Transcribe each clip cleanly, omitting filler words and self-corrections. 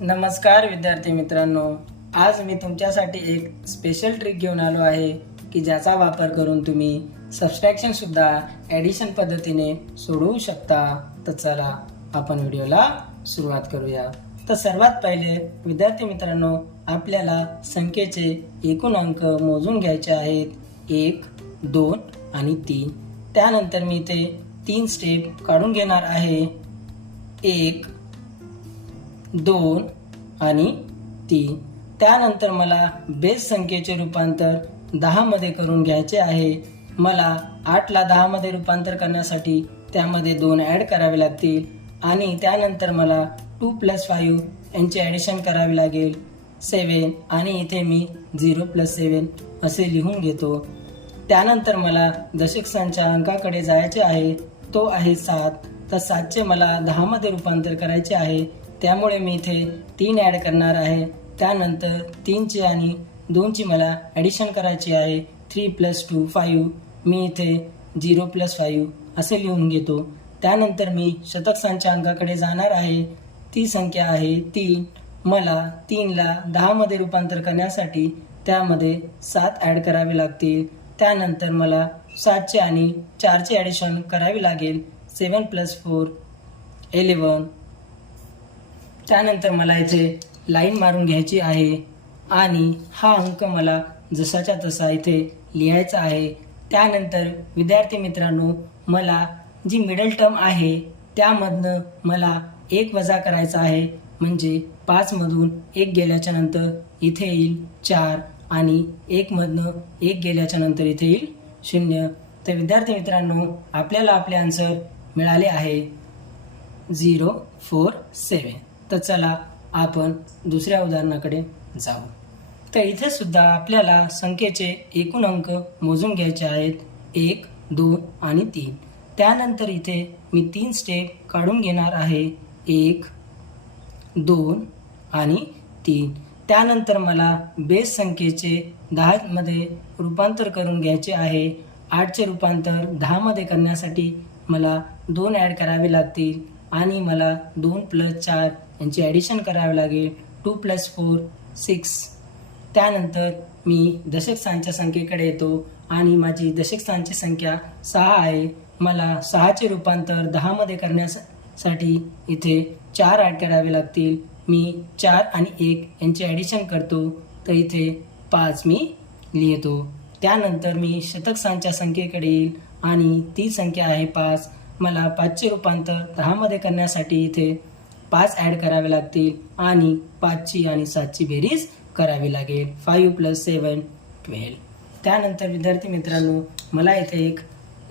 नमस्कार विद्यार्थी मित्रांनो, आज मी तुमच्यासाठी एक स्पेशल ट्रिक घेऊन आलो आहे की ज्याचा वापर करून तुम्ही सबट्रॅक्शन सुद्धा ॲडिशन पद्धतीने सोडवू शकता। तर चला आपण व्हिडिओला सुरुवात करूया। तर सर्वात पहिले विद्यार्थी मित्रांनो, आपल्याला संख्येचे एकूण अंक मोजून घ्यायचे आहेत, 1, 2 आणि 3। त्यानंतर मी इथे 3 स्टेप काढून घेणार आहे, 1, 2 आणि 3। त्यानंतर मला बेस संख्येचे रूपांतर 10 मध्ये करून घ्यायचे आहे। मला 8 ला 10 मध्ये रूपांतर करण्यासाठी त्यामध्ये 2 ॲड करावे लागतील आणि त्यानंतर मला 2 + 5 यांचे ॲडिशन करावे लागेल, 7। आणि इथे मी 0 + 7 असे लिहून घेतो। त्यानंतर मला दशकांच्या अंकाकडे जायचे आहे, तो आहे 7। तर 7चे मला 10 मध्ये रूपांतर करायचे आहे, त्यामुळे मी इथे 3 ॲड करणार आहे। त्यानंतर 3ची आणि 2ची मला ॲडिशन करायची आहे, 3 + 2 5। मी इथे 0 + 5 असे लिहून घेतो। त्यानंतर मी शतकांच्या अंकाकडे जाणार आहे, ती संख्या आहे 3। मला 3 ला 10 मध्ये रूपांतर करण्यासाठी त्यामध्ये 7 ॲड करावे लागतील। त्यानंतर मला 7चे आणि 4चे ॲडिशन करावे लागेल, 7 + 4 11। त्यानंतर मला इथे लाईन मारून घ्यायची आहे आणि हा अंक मला जसाच्या तसा इथे लिहायचा आहे। त्यानंतर विद्यार्थी मित्रांनो, मला जी मिडल टर्म आहे त्यामधनं मला 1 वजा करायचा आहे, म्हणजे 5 मधून 1 गेल्याच्या नंतर इथे येईल 4 आणि 1 मधनं 1 गेल्याच्या नंतर इथे येईल 0। तर विद्यार्थी मित्रांनो, आपल्याला आपले आन्सर मिळाले आहे 047। तर चला आपण दुसऱ्या उदाहरणाकडे जाऊ। तर इथे सुद्धा आपल्याला संख्येचे एकूण अंक मोजून घ्यायचे आहेत, 1, 2 आणि 3। त्यानंतर इथे मी 3 स्टेप काढून घेणार आहे, 1, 2 आणि 3। त्यानंतर मला बेस संख्येचे 10 मध्ये रूपांतर करून घ्यायचे आहे। 8चे रूपांतर 10 मध्ये करण्यासाठी मला 2 ॲड करावे लागतील आणि मला 2 + 4 यांचे ॲडिशन करावे लागेल, 2 + 4 6। त्यानंतर मी दशकांच्या संख्येकडे येतो आणि माझी दशकांची संख्या 6 आहे। मला 6चे रूपांतर 10 मध्ये करण्यासाठी इथे 4 ॲड करावे लागतील। मी 4 आणि 1 यांचे ॲडिशन करतो, तर इथे 5 मी लिहितो। त्यानंतर मी शतकांच्या संख्येकडे येईल आणि ती संख्या आहे 5। मला 5चे रूपांतर 10 मध्ये करण्यासाठी इथे 5 ॲड करावे लागतील आणि 5ची आणि 7ची बेरीज करावी लागेल, 5 + 7 12। त्यानंतर विद्यार्थी मित्रांनो, मला इथे एक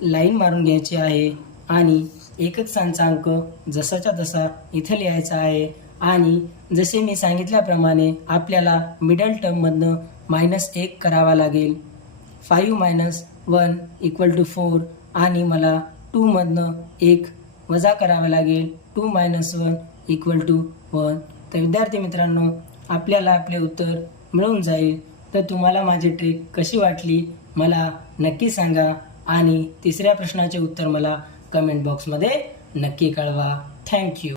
लाईन मारून घ्यायची आहे आणि एककांचा अंक जसाच्या तसा इथे लिहायचा आहे आणि जसे मी सांगितल्याप्रमाणे आपल्याला मिडल टर्ममधनं -1 करावा लागेल। 5 - 1 = 4 आणि मला 2 मधनं 1 वजा करावा लागेल, 2 - 1 = 1। तर विद्यार्थी मित्रांनो, आपल्याला आपले उत्तर मिळून जाईल। तर तुम्हाला माझी ट्रिक कशी वाटली मला नक्की सांगा आणि तिसऱ्या प्रश्नाचे उत्तर मला कमेंट बॉक्समध्ये नक्की कळवा। थँक्यू।